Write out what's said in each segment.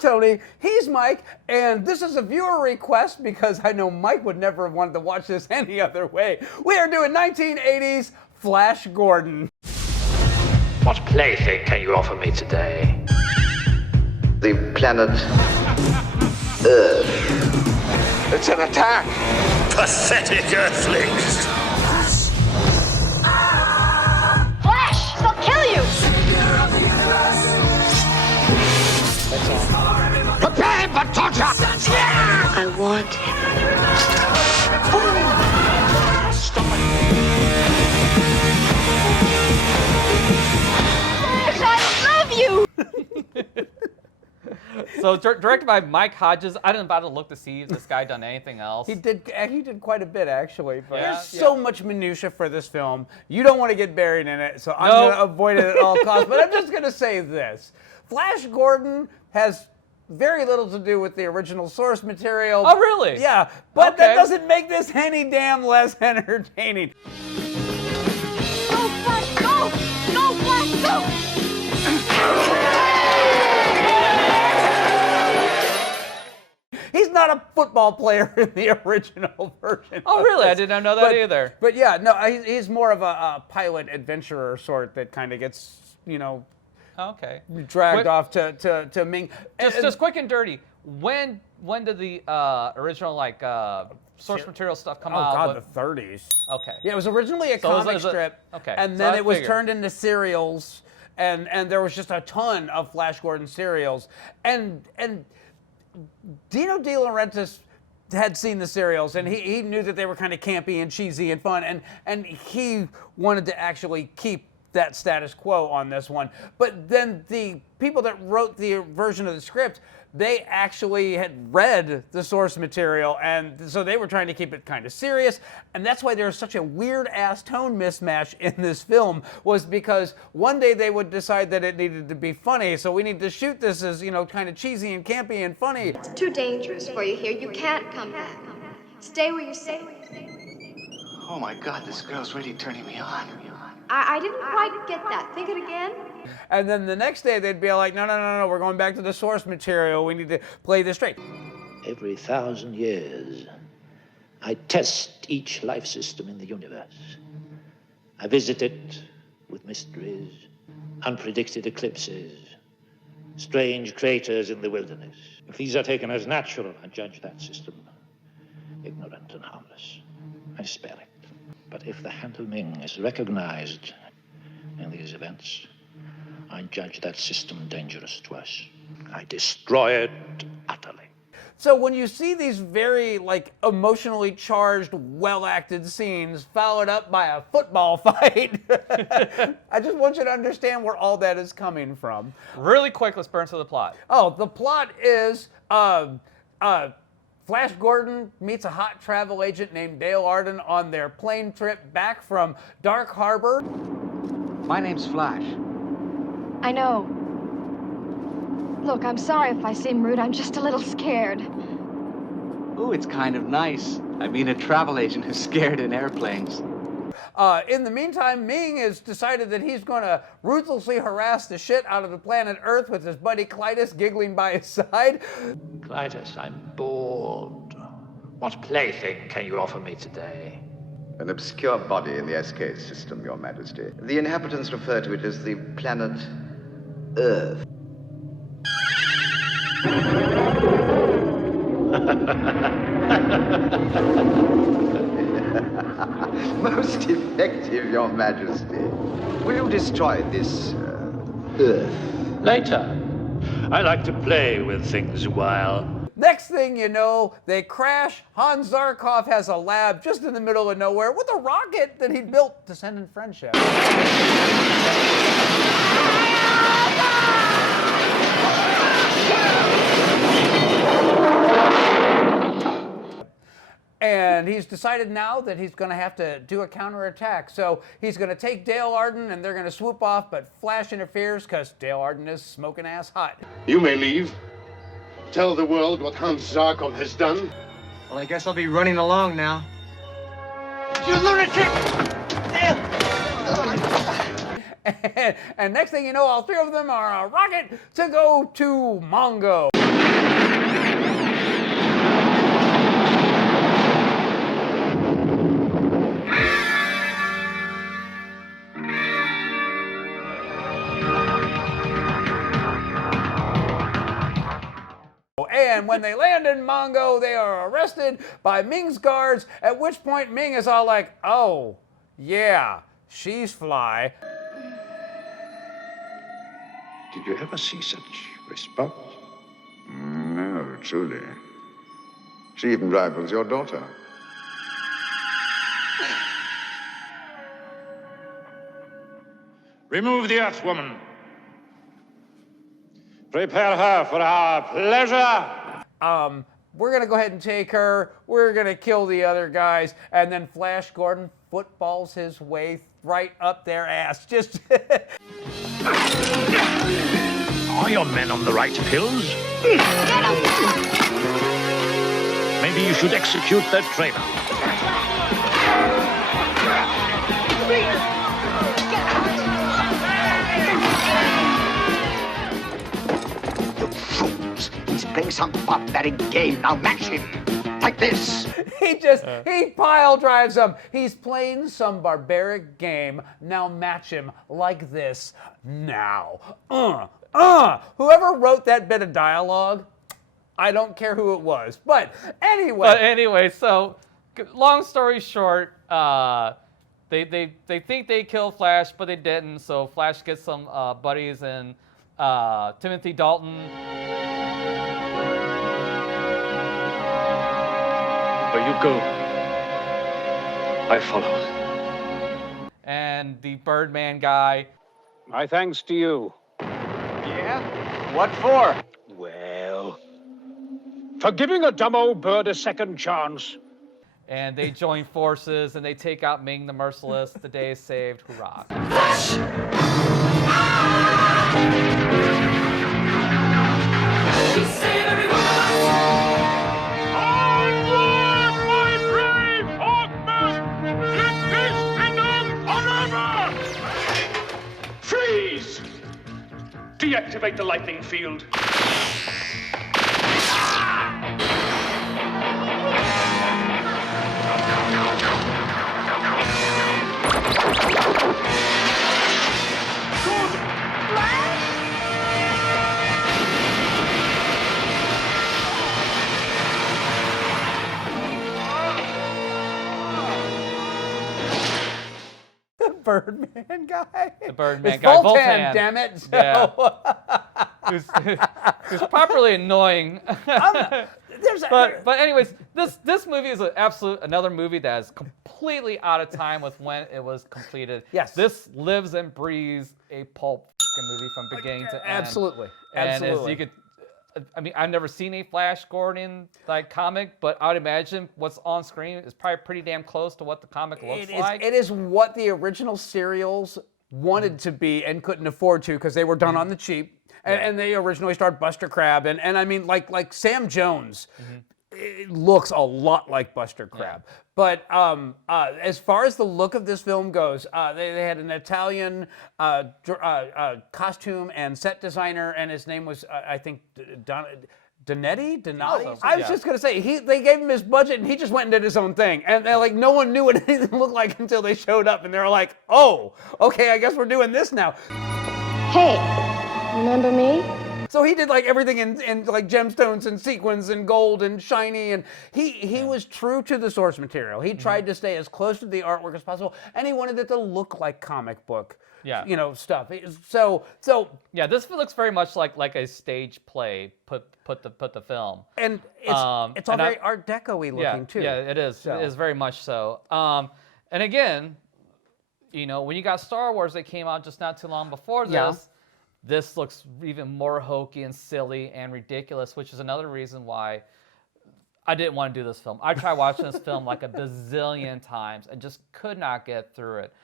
Tony, he's Mike, and this is a viewer request because I know Mike would never have wanted to watch this any other way. We are doing 1980s Flash Gordon. What plaything can you offer me today? The planet Earth. It's an attack! Pathetic earthlings! Flash! They'll kill you! Prepare for torture! I want him. I love you! So directed by Mike Hodges. I didn't bother to look to see if this guy done anything else. He did quite a bit, actually. But Yeah, there's so much minutia for this film. You don't want to get buried in it, so I'm going to avoid it at all costs. But I'm just going to say this. Flash Gordon has very little to do with the original source material. Oh, really? Yeah, but that Okay. doesn't make this any damn less entertaining. Go, Flash, go! Go, Flash, go! He's not a football player in the original version. Oh, of really? I this. did not know that either. But yeah, no, he's more of a pilot adventurer sort that kind of gets, Okay. dragged off to Ming. Just quick and dirty. When did the original source material stuff come out? Oh God, the 30s. Okay. Yeah, it was originally a So it was- comic it was a- strip. okay, And so then I it was figured. turned into serials, and there was just a ton of Flash Gordon serials, and Dino De Laurentiis had seen the serials, and he knew that they were kind of campy and cheesy and fun, and he wanted to actually keep that status quo on this one. But then the people that wrote the version of the script, they actually had read the source material, and so they were trying to keep it kind of serious, and that's why there's such a weird-ass tone mismatch in this film, was because one day they would decide that it needed to be funny, so we need to shoot this as, kind of cheesy and campy and funny. It's too dangerous for you here. You can't come back. Stay where you're safe. Oh my God, this girl's really turning me on. I didn't quite get that. Think it again. And then the next day they'd be like, no, we're going back to the source material. We need to play this straight. Every 1,000 years, I test each life system in the universe. I visit it with mysteries, unpredicted eclipses, strange craters in the wilderness. If these are taken as natural, I judge that system ignorant and harmless. I spare it. But if the hand of Ming is recognized in these events, I judge that system dangerous to us. I destroy it utterly. So when you see these very emotionally charged, well-acted scenes followed up by a football fight, I just want you to understand where all that is coming from. Really quick, let's burn to the plot. Oh, the plot is Flash Gordon meets a hot travel agent named Dale Arden on their plane trip back from Dark Harbor. My name's Flash. I know. Look, I'm sorry if I seem rude. I'm just a little scared. Ooh, it's kind of nice. I mean, a travel agent who's scared in airplanes. In the meantime, Ming has decided that he's going to ruthlessly harass the shit out of the planet Earth with his buddy Clytus giggling by his side. Clytus, I'm bored. What plaything can you offer me today? An obscure body in the SK system, Your Majesty. The inhabitants refer to it as the planet Earth. Most effective, Your Majesty. Will you destroy this Earth? Later. I like to play with things a while. Next thing you know, they crash. Hans Zarkov has a lab just in the middle of nowhere with a rocket that he built to send in friendship. And he's decided now that he's going to have to do a counterattack. So he's going to take Dale Arden and they're going to swoop off, but Flash interferes because Dale Arden is smoking ass hot. You may leave. Tell the world what Hans Zarkov has done. Well, I guess I'll be running along now. You lunatic! And next thing you know, all three of them are a rocket to go to Mongo. And when they land in Mongo, they are arrested by Ming's guards, at which point Ming is all like, oh, yeah, she's fly. Did you ever see such response? No, truly. She even rivals your daughter. Remove the Earth Woman. Prepare her for our pleasure. We're going to go ahead and take her. We're going to kill the other guys. And then Flash Gordon footballs his way right up their ass. Just. Are your men on the right pills? Maybe you should execute that traitor. He's playing some barbaric game. Now match him. Like this. He pile drives him. He's playing some barbaric game. Now match him like this. Now. Whoever wrote that bit of dialogue, I don't care who it was. But anyway. So long story short, they think they killed Flash, but they didn't. So Flash gets some buddies and Timothy Dalton. Where you go, I follow. And the Birdman guy. My thanks to you. Yeah? What for? Well, for giving a dumb old bird a second chance. And they join forces and they take out Ming the Merciless. The day is saved. Hurrah. Freeze! Deactivate the lightning field. Birdman guy. The Birdman it's guy. Voltan, damn it. So. Yeah. who's properly annoying. But anyways, this movie is another movie that is completely out of time with when it was completed. Yes. This lives and breathes a pulp movie from beginning to end. Absolutely. And Absolutely. as you could, I mean, I've never seen a Flash Gordon comic, but I would imagine what's on screen is probably pretty damn close to what the comic looks like. It is what the original serials wanted to be and couldn't afford to because they were done on the cheap. And they originally starred Buster Crabbe. And I mean, like Sam Jones, it looks a lot like Buster Crabbe. Yeah. But as far as the look of this film goes, they had an Italian costume and set designer, and his name was, I think, Donati? I was just going to say, they gave him his budget, and he just went and did his own thing. And no one knew what anything looked like until they showed up, and they were like, oh, okay, I guess we're doing this now. Hey, remember me? So he did like everything in like gemstones and sequins and gold and shiny, and he was true to the source material. He tried to stay as close to the artwork as possible, and he wanted it to look like comic book, stuff. So yeah, this looks very much like a stage play. Put the film, and it's all very Art Deco-y looking too. Yeah, it is. So. It is very much so. And again, when you got Star Wars that came out just not too long before this. Yeah. This looks even more hokey and silly and ridiculous, which is another reason why I didn't want to do this film. I tried watching this film like a bazillion times and just could not get through it.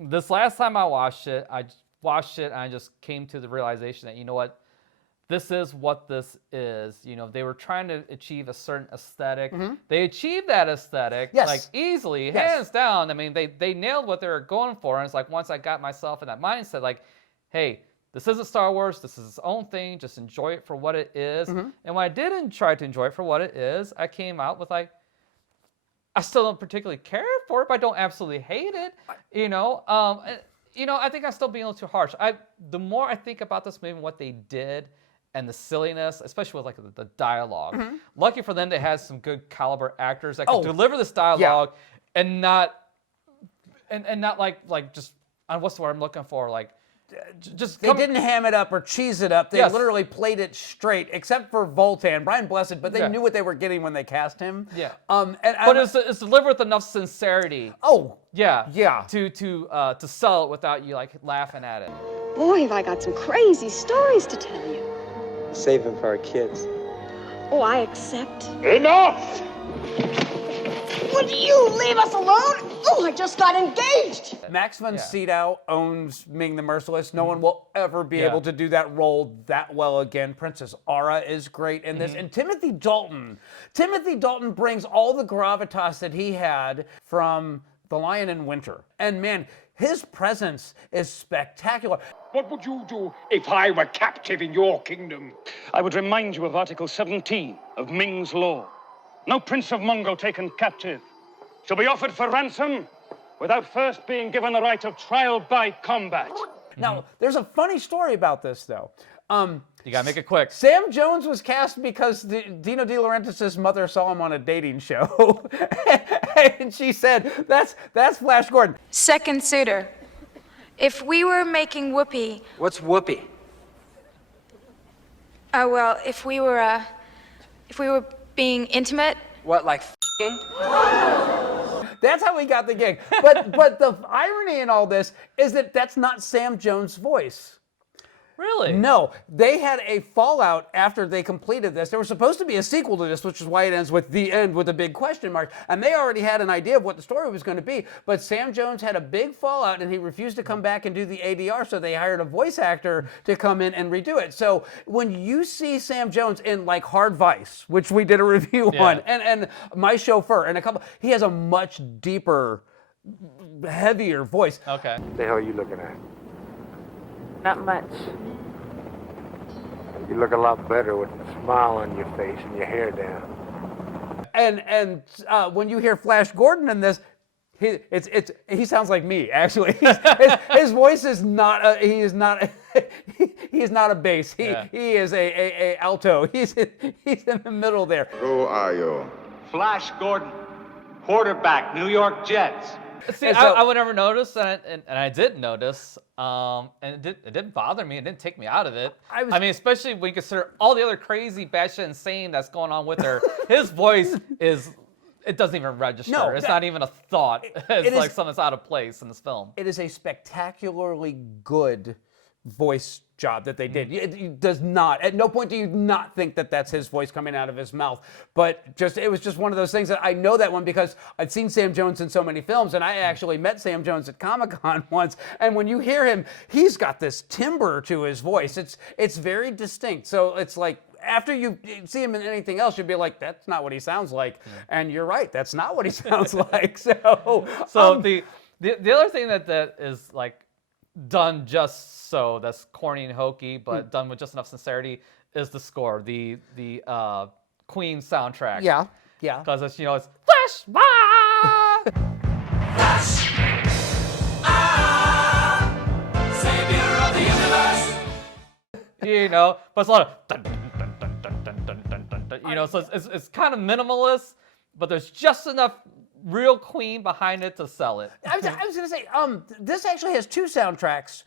This last time I watched it and I just came to the realization that, you know what, this is what this is. They were trying to achieve a certain aesthetic. Mm-hmm. They achieved that aesthetic easily, hands down. I mean, they nailed what they were going for. And it's like once I got myself in that mindset, like, hey, this isn't Star Wars. This is its own thing. Just enjoy it for what it is. Mm-hmm. And when I did try to enjoy it for what it is, I came out with like, I still don't particularly care for it, but I don't absolutely hate it. I think I'm still being a little too harsh. The more I think about this movie and what they did and the silliness, especially with like the dialogue. Lucky for them, they had some good caliber actors that could deliver this dialogue and not like just what's the word I'm looking for, like just they didn't ham it up or cheese it up. They literally played it straight, except for Voltan, Brian Blessed, but they knew what they were getting when they cast him. Yeah. But it's delivered with enough sincerity. To sell it without you like laughing at it. Boy, have I got some crazy stories to tell you. Save them for our kids. Oh, I accept. Enough! Would you leave us alone? Oh, I just got engaged. Max von Sydow owns Ming the Merciless. No one will ever be able to do that role that well again. Princess Aura is great in this. And Timothy Dalton brings all the gravitas that he had from The Lion in Winter. And man, his presence is spectacular. What would you do if I were captive in your kingdom? I would remind you of Article 17 of Ming's law. No prince of Mungo taken captive shall be offered for ransom without first being given the right of trial by combat. Now, there's a funny story about this, though. You gotta make it quick. Sam Jones was cast because Dino De Laurentiis' mother saw him on a dating show. And she said, that's Flash Gordon. Second suitor. If we were making whoopee... What's whoopee? Oh, well, if we were being intimate... What, like f***ing? That's how he got the gig. But the irony in all this is that that's not Sam Jones' voice. Really? No, they had a fallout after they completed this. There was supposed to be a sequel to this, which is why it ends with the end with a big question mark. And they already had an idea of what the story was going to be. But Sam Jones had a big fallout, and he refused to come back and do the ADR, so they hired a voice actor to come in and redo it. So when you see Sam Jones in like Hard Vice, which we did a review on, and My Chauffeur, and a couple, he has a much deeper, heavier voice. Okay. What the hell are you looking at? Not much. You look a lot better with a smile on your face and your hair down. And when you hear Flash Gordon in this, he sounds like me actually. His voice is not he is not a bass. He is a alto. He's in the middle there. Who are you? Flash Gordon, quarterback, New York Jets. See, I would never notice, and I did notice, and it didn't bother me. It didn't take me out of it. I mean, especially when you consider all the other crazy, batshit insane that's going on with her. His voice it doesn't even register. No, it's not even a thought. It's like something that's out of place in this film. It is a spectacularly good voice job that they did. It does not, at no point do you not think that that's his voice coming out of his mouth, but it was just one of those things that I know that one because I'd seen Sam Jones in so many films, and I actually met Sam Jones at Comic-Con once, and when you hear him, he's got this timbre to his voice. It's very distinct. So it's like, after you see him in anything else, you'd be like, that's not what he sounds like. And you're right, that's not what he sounds like. So the other thing that is like done just so, that's corny and hokey, but done with just enough sincerity, is the score, the Queen soundtrack. Yeah. Because it's Flash, Flash, savior of the universe. But it's a lot of dun, dun, dun, dun, dun, dun, dun, dun, dun, so it's kind of minimalist, but there's just enough real Queen behind it to sell it. I was going to say, this actually has two soundtracks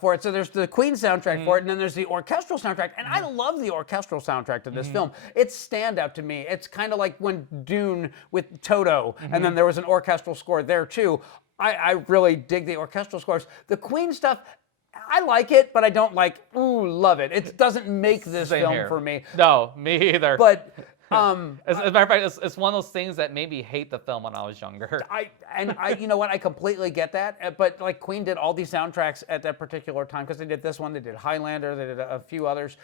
for it. So there's the Queen soundtrack for it, and then there's the orchestral soundtrack. And I love the orchestral soundtrack to this film. It's standout to me. It's kind of like when Dune with Toto, and then there was an orchestral score there too. I really dig the orchestral scores. The Queen stuff, I like it, but I don't love it. It doesn't make this film for me. No, me either. But as a matter of fact, it's one of those things that made me hate the film when I was younger. I you know what? I completely get that. But like Queen did all these soundtracks at that particular time because they did this one, they did Highlander, they did a few others.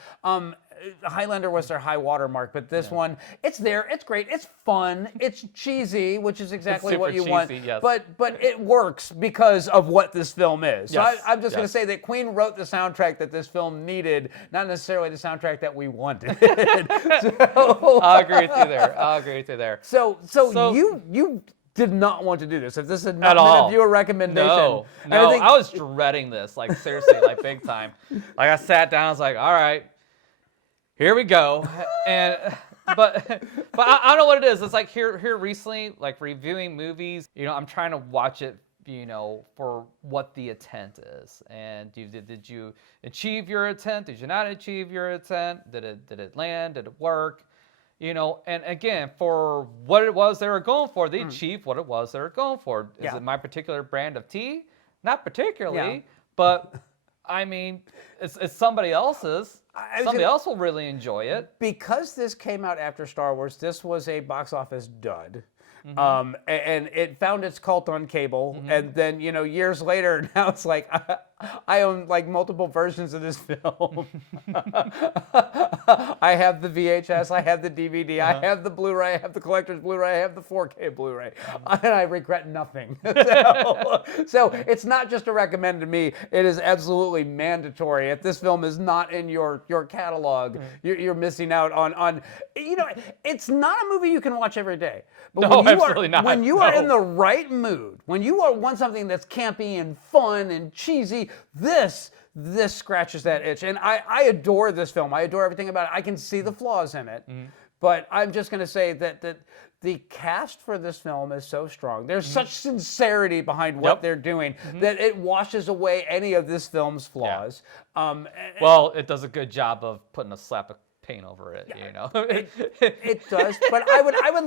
Highlander was their high water mark, but this one, it's there, it's great, it's fun, it's cheesy, which is exactly what you want. Yes. But it works because of what this film is. So Yes. I'm just going to say that Queen wrote the soundtrack that this film needed, not necessarily the soundtrack that we wanted. I'll agree with you there. So you did not want to do this. If this had not At all. been a viewer recommendation. No, I was dreading this, like seriously, like big time. Like I sat down, I was like, all right, here we go. And but I don't know what it is. It's like here recently, like reviewing movies, I'm trying to watch it, for what the intent is. And did you achieve your intent? Did you not achieve your intent? Did it land? Did it work? And again, for what it was they were going for, they achieved what it was they were going for. Is it my particular brand of tea? Not particularly, but I mean, it's somebody else's. Somebody else will really enjoy it. Because this came out after Star Wars, this was a box office dud. And it found its cult on cable, and then years later, now it's like I own like multiple versions of this film. I have the VHS, I have the DVD, I have the Blu-ray, I have the collector's Blu-ray, I have the 4K Blu-ray, and I regret nothing. So it's not just a recommend to me; it is absolutely mandatory. If this film is not in your catalog, you're missing out on. It's not a movie you can watch every day. But No, absolutely not. When you are in the right mood, when you want something that's campy and fun and cheesy, this scratches that itch. And I adore this film. I adore everything about it. I can see the flaws in it. But I'm just going to say that the cast for this film is so strong. There's such sincerity behind what they're doing that it washes away any of this film's flaws. Well, it does a good job of putting a slap of paint over it, It does, but I would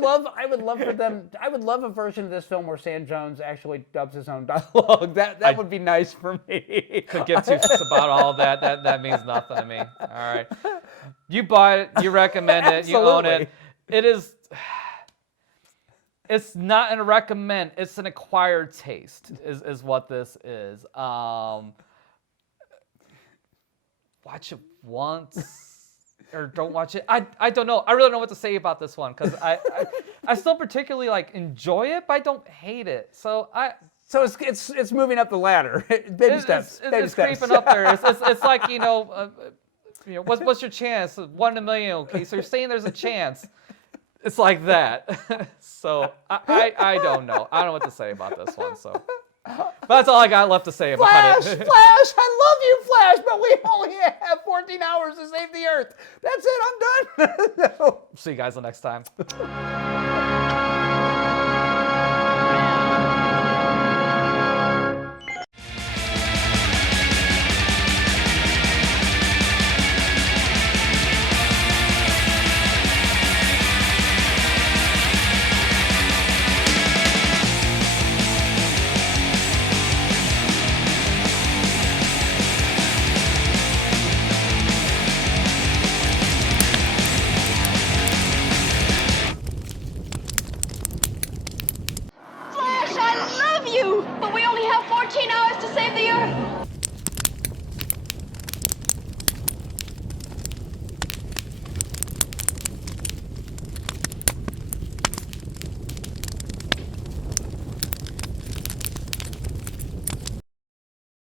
love a version of this film where Sam Jones actually dubs his own dialogue. That would be nice for me. Could give two shits about all that. That means nothing to me. All right, you bought it, you recommend it, you own it. It is. It's not a recommend. It's an acquired taste. Is what this is. Watch it once. Or don't watch it. I don't know. I really don't know what to say about this one because I still particularly enjoy it, but I don't hate it. So it's moving up the ladder. Baby steps. It's creeping up there. It's like what's your chance? 1 in a million. Okay, so you're saying there's a chance. It's like that. So I don't know. I don't know what to say about this one. So. But that's all I got left to say about Flash, it. Flash, I love you, Flash, but we only have 14 hours to save the Earth. That's it, I'm done. See you guys the next time.